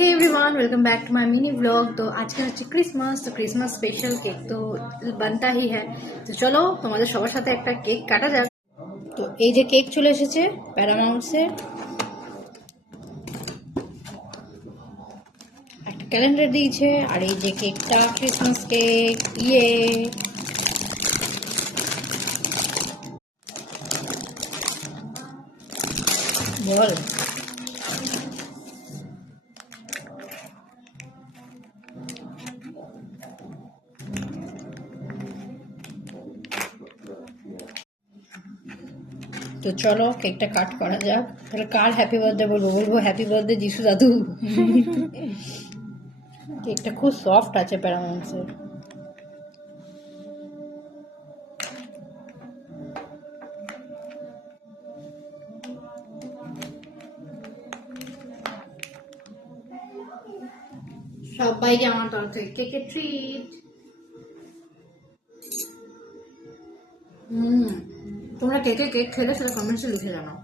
Hey everyone, welcome back to my mini vlog. तो आज का হচ্ছে ক্রিসমাস। তো ক্রিসমাস স্পেশাল কেক তো बनता ही है। তো চলো তোমাদের সবার সাথে একটা কেক কাটা যাক। তো এই যে কেক চলে এসেছে প্যারামাউন্টসের, একটা ক্যালেন্ডার দিয়েছে, আর এই যে কেকটা ক্রিসমাস কেক। ইয়ে বল, তো চলো কেকটা কাট করা যাক। তাহলে কার হ্যাপি বার্থডে বলবো? বলবো হ্যাপি বার্থডে যিশু দাদু। কেকটা খুব সফট আছে প্যারামাউন্টসের। সবাইকে আমার তরফ থেকে কেকের ট্রিট। তোমরা কেক খেলে সেটা কমেন্টসে লিখে জানাও।